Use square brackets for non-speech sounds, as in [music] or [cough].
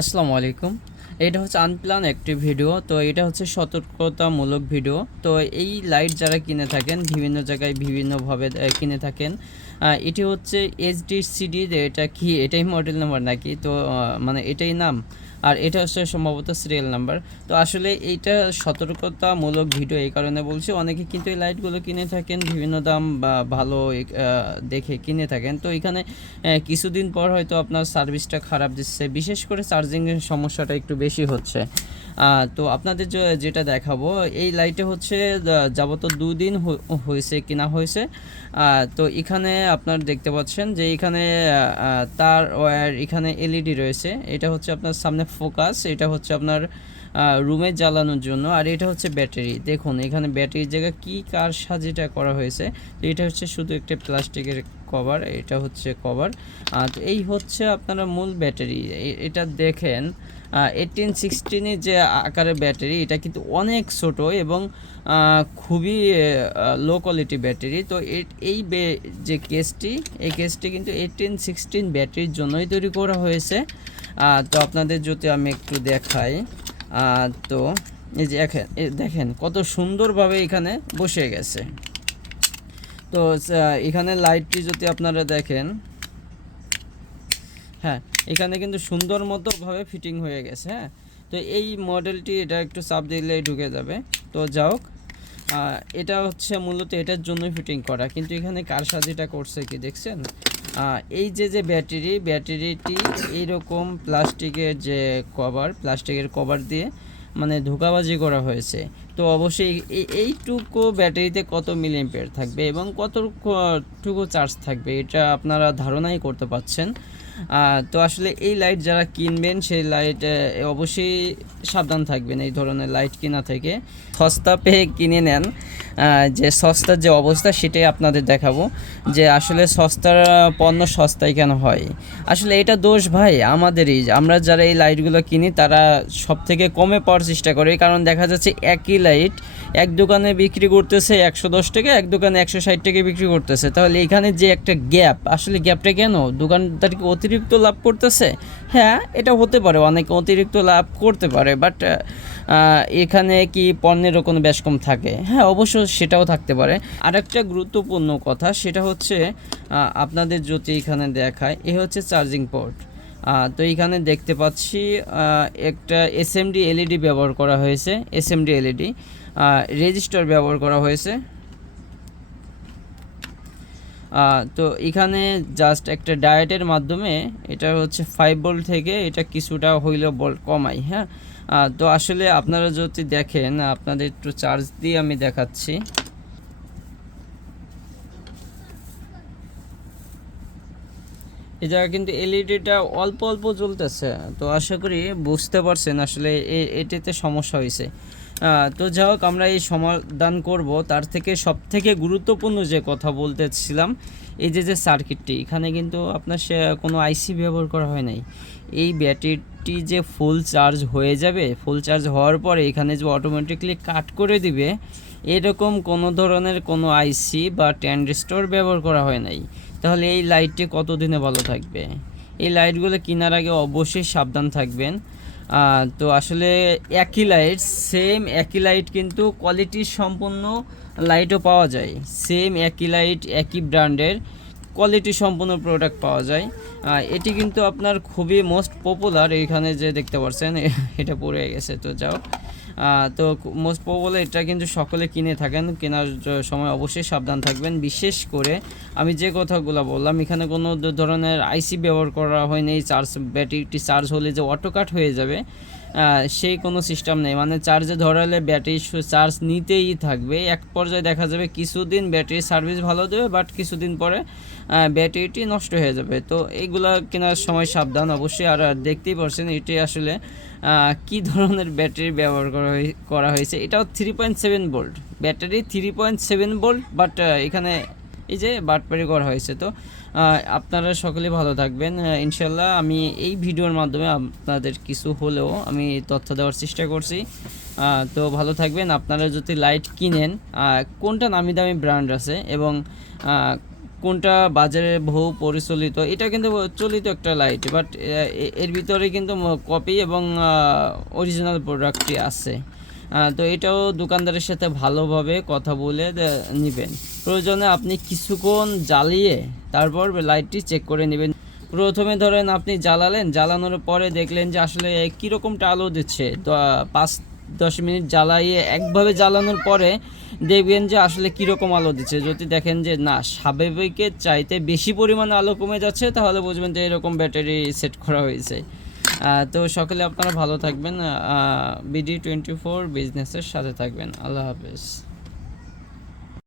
আসসালামু আলাইকুম। এটা হচ্ছে আনপ্লান একটি ভিডিও তো এটা হচ্ছে সতর্কতামূলক ভিডিও তো এই লাইট যারা কিনে থাকেন, বিভিন্ন জায়গায় বিভিন্নভাবে কিনে থাকেন এটি হচ্ছে এইচডি সিডি এটা কি, এটাই মডেল নাম্বার নাকি? তো মানে এটাই নাম। আর এটা হচ্ছে সম্ভবত সিরিয়াল নাম্বার তো আসলে এইটা সতর্কতামূলক ভিডিও এই কারণে বলছি। অনেকে কিন্তু এই লাইটগুলো কিনে থাকেন, বিভিন্ন দাম বা ভালো দেখে কিনে থাকেন। তো এখানে কিছুদিন পর হয়তো আপনার সার্ভিসটা খারাপ দিচ্ছে। বিশেষ করে চার্জিংয়ের সমস্যাটা একটু বেশি হচ্ছে। তো আপনাদের যেটা দেখাবো, এই লাইটে হচ্ছে যাবত দুদিন হয়েছে কিনা হয়েছে তো এখানে আপনার দেখতে পাচ্ছেন যে এখানে তার ওয়ার এখানে এলইডি রয়েছে। এটা হচ্ছে আপনার সামনে ফোকাস এটা হচ্ছে আপনার রুমে জ্বালানোর জন্য। আর এটা হচ্ছে ব্যাটারি। দেখুন, এখানে ব্যাটারির জায়গায় কী কার সাজিটা করা হয়েছে। তো এটা হচ্ছে শুধু একটা প্লাস্টিকের কভার, এটা হচ্ছে কভার। আর এই হচ্ছে আপনারা মূল ব্যাটারি। এটা দেখেন এইটিন সিক্সটিনের যে আকারের ব্যাটারি, এটা কিন্তু অনেক ছোট এবং খুবই লো কোয়ালিটি ব্যাটারি। তো এই যে কেসটি এই কেসটি কিন্তু এইটিন সিক্সটিন ব্যাটারির জন্যই তৈরি করা হয়েছে। তো আপনাদের যদি আমি একটু দেখাই। তো এই যে দেখেন কত সুন্দরভাবে এখানে বসে গেছে। তো এখানে লাইটটি যদি আপনারা দেখেন হ্যাঁ এখানে কিন্তু সুন্দর মতো ভাবে ফিটিং হয়ে গেছে হ্যাঁ। তো এই মডেলটি এটা একটু চাপ দিলেই ঢুকে যাবে। তো যাও আহ, এটা হচ্ছে মূলত এটার জন্যই ফিটিং করা। কিন্তু এখানে কারসাজিটা করছে কি দেখছেন? এই যে যে ব্যাটারি, ব্যাটারিটি এইরকম প্লাস্টিকের যে কভার, প্লাস্টিকের কভার দিয়ে মানে ধোকাবাজি করা হয়েছে। তো অবশ্যই এই- এইটুকু ব্যাটারিতে কত মিলি এম্পিয়ার থাকবে এবং কতটুকু চার্জ থাকবে, এটা আপনারা ধারণাই করতে পারছেন। তো আসলে এই লাইট যারা কিনবেন, সেই লাইট অবশ্যই সাবধান থাকবেন এই ধরনের লাইট কিনা থেকে। সস্তা পেয়ে কিনে নেন। যে সস্তার যে অবস্থা সেটাই আপনাদের দেখাবো। যে আসলে সস্তার পণ্য সস্তায় কেন হয়? আসলে এটা দোষ ভাই আমাদেরই। আমরা যারা এই লাইটগুলো কিনি, তারা সব থেকে কমে পাওয়ার চেষ্টা করে। কারণ দেখা যাচ্ছে একই লাইট এক দোকানে বিক্রি করতেছে একশো দশ টাকা, এক দোকানে একশো ষাট টাকা বিক্রি করতেছে। তাহলে এখানে যে একটা গ্যাপ আসলে গ্যাপটা কেন? দোকানদার কি অতিরিক্ত লাভ করতেছে? হ্যাঁ এটা হতে পারে, অনেক অতিরিক্ত লাভ করতে পারে বাট এখানে কি পণ্যেরও কোনো কম থাকে? হ্যাঁ অবশ্য সেটাও থাকতে পারে। আর একটা গুরুত্বপূর্ণ কথা, সেটা হচ্ছে আপনাদের যদি এখানে দেখায়, এ হচ্ছে চার্জিং পোর্ট। তো এখানে দেখতে পাচ্ছি একটা এসএমডি এলইডি ব্যবহার করা হয়েছে এস এসএমডি এলইডি রেজিস্টার ব্যবহার করা হয়েছে। তো এখানে জাস্ট একটা ডায়েটের মাধ্যমে এটা হচ্ছে ফাইভ ভোল্ট থেকে এটা কিছুটা হইলেও বল কমাই হ্যাঁ? তো আসলে আপনারা যদি দেখেন, আপনাদের একটু চার্জ দিয়ে আমি দেখাচ্ছি। জায়গায় কিন্তু এলইডিটা অল্প অল্প জ্বলতেছে, তো আশা করি বুঝতে পারছেন আসলে এটিতে সমস্যা হয়েছে তো যাই হোক, আমরা এই সমাধান করব। তার থেকে সব থেকে গুরুত্বপূর্ণ যে কথা বলতেছিলাম, এই যে যে সার্কিটটি এখানে কিন্তু আপনার সে, কোনো আইসি ব্যবহার করা হয় নাই। এই ব্যাটারিটি যে ফুল চার্জ হয়ে যাবে ফুল চার্জ হওয়ার পরে এখানে যে অটোমেটিকলি কাট করে দিবে, এরকম কোনো ধরনের কোনো আইসি বা ট্যান্ডেস্টর ব্যবহার করা হয় নাই। তাহলে এই লাইটটি কতদিনে ভালো থাকবে? এই লাইটগুলো কেনার আগে অবশ্যই সাবধান থাকবেন। তো আসলে একই লাইট সেম একই লাইট কিন্তু কোয়ালিটি সম্পন্ন লাইটও পাওয়া যায়। সেম একই লাইট একই ব্র্যান্ডের কোয়ালিটি সম্পন্ন প্রোডাক্ট পাওয়া যায়। এটি কিন্তু আপনার খুবই মোস্ট পপুলার এখানে যে দেখতে পাচ্ছেন [laughs] এটা পড়ে গেছে, তো যাও। তো মোস্ট প্রবলে এটা কিন্তু সকলে কিনে থাকেন, কেনার সময় অবশ্যই সাবধান থাকবেন। বিশেষ করে আমি যে কথাগুলো বললাম, এখানে কোনো ধরনের আইসি ব্যবহার করা হয়নি চার্জ ব্যাটারিটি চার্জ হলে যে অটোকাট হয়ে যাবে সেই কোনো সিস্টেম নেই। মানে চার্জে ধরালে ব্যাটারি চার্জ নিতেই থাকবে। এক পর্যায়ে দেখা যাবে কিছুদিন ব্যাটারি সার্ভিস ভালো দেবে বাট কিছুদিন পরে ব্যাটারিটি নষ্ট হয়ে যাবে। তো এইগুলা কেনার সময় সাবধান অবশ্যই। আর দেখতেই পারছেন, এটি আসলে কি ধরনের ব্যাটারি ব্যবহার করা করা হয়েছে। এটাও three point seven volt battery three point seven volt but এখানে এই যে বাটপারি করা হয়েছে, তো আপনারা সকলে ভালো থাকবেন। ইনশাল্লাহ আমি এই ভিডিওর মাধ্যমে আপনাদের কিছু হলেও আমি তথ্য দেওয়ার চেষ্টা করছি। তো ভালো থাকবেন। আপনারা যদি লাইট কিনেন কোনটা নামি দামি ব্র্যান্ড আছে এবং কোনটা বাজারে বহু পরিচালিত, এটা কিন্তু চলিত একটা লাইট বাট এর ভিতরে কিন্তু কপি এবং অরিজিনাল প্রোডাক্টটি আছে। তো এটাও দোকানদারের সাথে ভালোভাবে কথা বলে নিবেন। প্রয়োজনে আপনি কিছুক্ষণ জ্বালিয়ে তারপর লাইটটি চেক করে নেবেন। প্রথমে ধরেন আপনি জ্বালালেন, জ্বালানোর পরে দেখলেন যে আসলে কীরকমটা আলো দিচ্ছে। পাঁচ, দশ মিনিট জ্বালাইয়ে একভাবে জ্বালানোর পরে দেখবেন যে আসলে কীরকম আলো দিচ্ছে। যদি দেখেন যে না, স্বাভাবিকের চাইতে বেশি পরিমাণে আলো কমে যাচ্ছে, তাহলে বুঝবেন যে এরকম ব্যাটারি সেট করা হয়েছে। তো সকলে আপনারা ভালো থাকবেন বিডি টোয়েন্টি ফোর বিজনেসের সাথে থাকবেন। আল্লাহ হাফেজ।